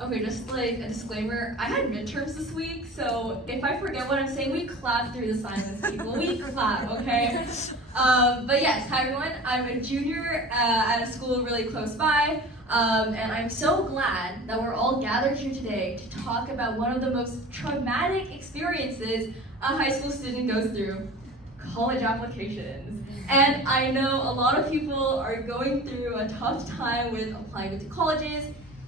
Okay, just like a disclaimer, I had midterms this week, so if I forget what I'm saying, we clap through the silence, people. We clap, okay? But yes, hi everyone. I'm a junior at a school really close by, and I'm so glad that we're all gathered here today to talk about one of the most traumatic experiences a high school student goes through, college applications. And I know a lot of people are going through a tough time with applying to colleges.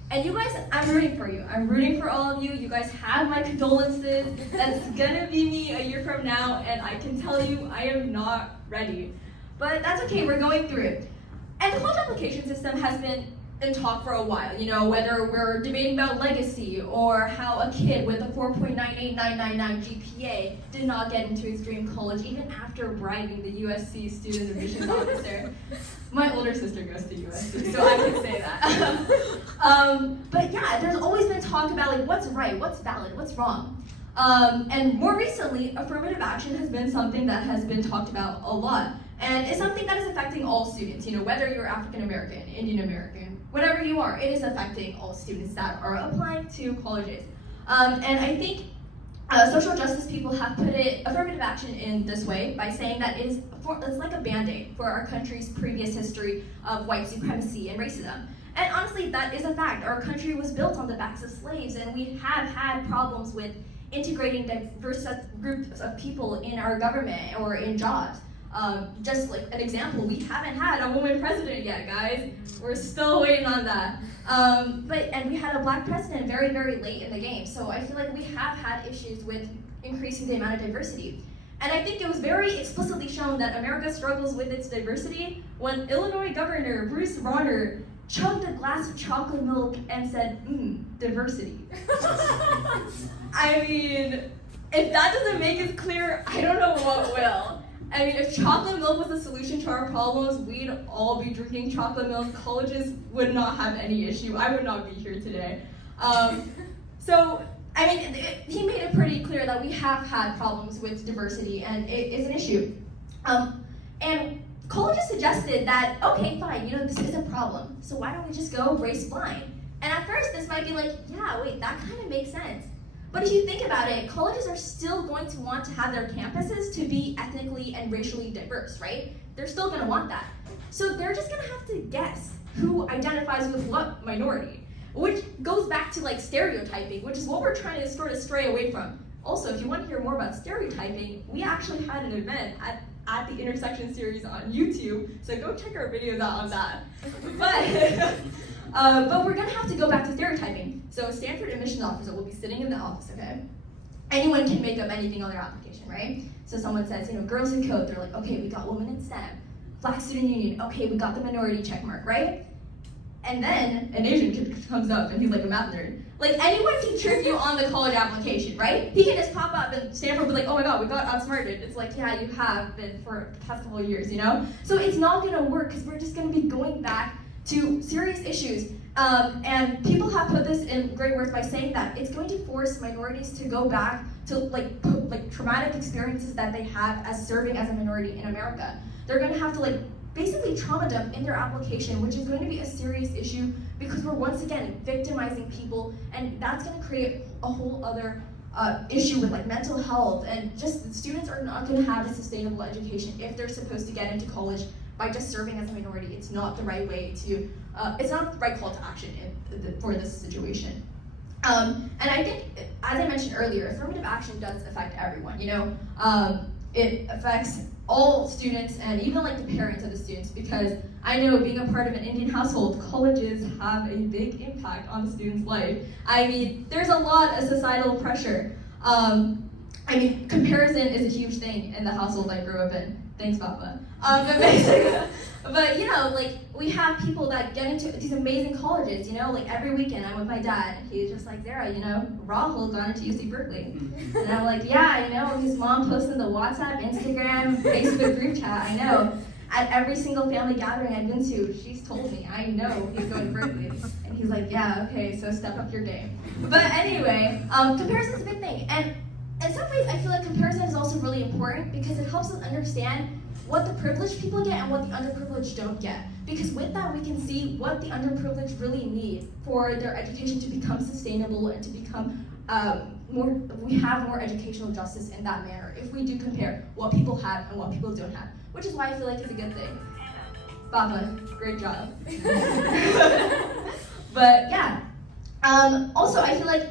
And you guys, I'm rooting for you. I'm rooting for all of you. You guys have my condolences. That's gonna be me a year from now, and I can tell you I am not ready. But that's okay, we're going through it. And the college application system has been in talk for a while, you know, whether we're debating about legacy or how a kid with a 4.98999 GPA did not get into his dream college even after bribing the USC student admissions officer. My older sister goes to USC, so I can say that. But yeah, there's always been talk about like what's right, what's valid, what's wrong. And more recently, affirmative action has been something that has been talked about a lot. And it's something that is affecting all students, you know, whether you're African American, Indian American, whatever you are, it is affecting all students that are applying to colleges. And I think social justice people have put affirmative action in this way by saying that it's like a band-aid for our country's previous history of white supremacy and racism. And honestly, that is a fact. Our country was built on the backs of slaves, and we have had problems with integrating diverse groups of people in our government or in jobs. Just like an example, we haven't had a woman president yet, guys. We're still waiting on that. And we had a black president very, very late in the game. So I feel like we have had issues with increasing the amount of diversity. And I think it was very explicitly shown that America struggles with its diversity when Illinois Governor Bruce Rauner chugged a glass of chocolate milk and said, diversity. I mean, if that doesn't make it clear, I don't know what will. I mean, if chocolate milk was the solution to our problems, we'd all be drinking chocolate milk. Colleges would not have any issue. I would not be here today. He made it pretty clear that we have had problems with diversity, and it is an issue. And colleges suggested that, okay, fine, you know, this is a problem, so why don't we just go race blind? And at first, this might be like, yeah, wait, that kind of makes sense. But if you think about it, colleges are still going to want to have their campuses to be ethnically and racially diverse, right? They're still going to want that. So they're just going to have to guess who identifies with what minority, which goes back to like stereotyping, which is what we're trying to sort of stray away from. Also, if you want to hear more about stereotyping, we actually had an event at the Intersection series on YouTube, so go check our videos out on that. But we're gonna have to go back to stereotyping. So Stanford admissions officer will be sitting in the office, okay? Anyone can make up anything on their application, right? So someone says, you know, girls who code, they're like, okay, we got women in STEM. Black student union, okay, we got the minority check mark, right? And then an Asian kid comes up and he's like a math nerd. Like anyone can trick you on the college application, right? He can just pop up and Stanford will be like, oh my god, we got outsmarted. It's like, yeah, you have been for the past couple of years, you know? So it's not gonna work because we're just gonna be going back to serious issues. And people have put this in great words by saying that it's going to force minorities to go back to like traumatic experiences that they have as serving as a minority in America. They're going to have to like basically trauma dump in their application, which is going to be a serious issue because we're once again victimizing people, and that's going to create a whole other issue with like mental health, and just students are not going to have a sustainable education if they're supposed to get into college by just serving as a minority. It's not the right way to, it's not the right call to action for this situation. And I think, as I mentioned earlier, affirmative action does affect everyone, you know? It affects all students and even like the parents of the students, because I know being a part of an Indian household, colleges have a big impact on the student's life. I mean, there's a lot of societal pressure. I mean, comparison is a huge thing in the household I grew up in. Thanks, Papa. But you know, like we have people that get into these amazing colleges, you know, like every weekend I'm with my dad, and he's just like, Zehra, you know, Rahul got into UC Berkeley. And I'm like, yeah, you know, his mom posts in the WhatsApp, Instagram, Facebook group chat, I know. At every single family gathering I've been to, she's told me, I know he's going to Berkeley. And he's like, yeah, okay, so step up your game. But anyway, comparison is a big thing. And in some ways, I feel like comparison is also really important because it helps us understand what the privileged people get and what the underprivileged don't get. Because with that, we can see what the underprivileged really need for their education to become sustainable and to become we have more educational justice in that manner if we do compare what people have and what people don't have, which is why I feel like it's a good thing. Baba, great job. But yeah, also I feel like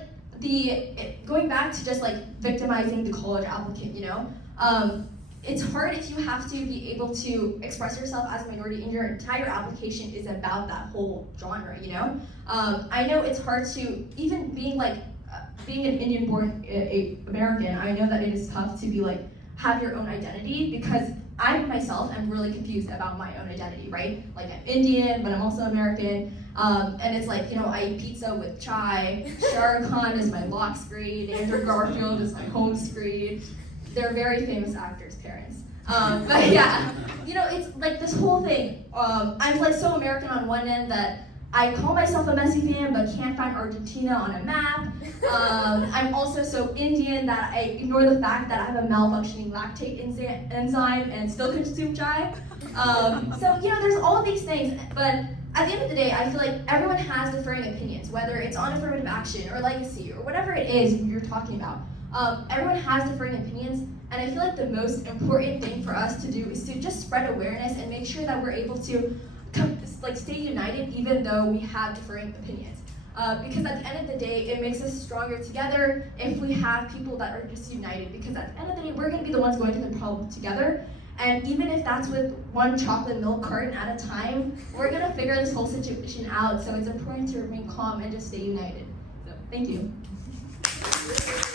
going back to just like victimizing the college applicant, it's hard if you have to be able to express yourself as a minority and your entire application is about that whole genre, I know it's hard to, even being an Indian-born American, I know that it is tough to be have your own identity, because I myself am really confused about my own identity, right? Like, I'm Indian, but I'm also American, and it's I eat pizza with chai, Shah Rukh Khan is my lock screed, Andrew Garfield is my home screed. They're very famous actors' parents. But yeah, it's like this whole thing. I'm so American on one end that I call myself a Messi fan, but can't find Argentina on a map. I'm also so Indian that I ignore the fact that I have a malfunctioning lactate enzyme and still consume chai. So, there's all these things, but at the end of the day, I feel like everyone has differing opinions, whether it's on affirmative action or legacy or whatever it is you're talking about. Everyone has differing opinions, and I feel like the most important thing for us to do is to just spread awareness and make sure that we're able to stay united even though we have differing opinions. Because at the end of the day, it makes us stronger together if we have people that are just united, because at the end of the day, we're going to be the ones going through the problem together. And even if that's with one chocolate milk carton at a time, we're going to figure this whole situation out. So it's important to remain calm and just stay united. So, thank you.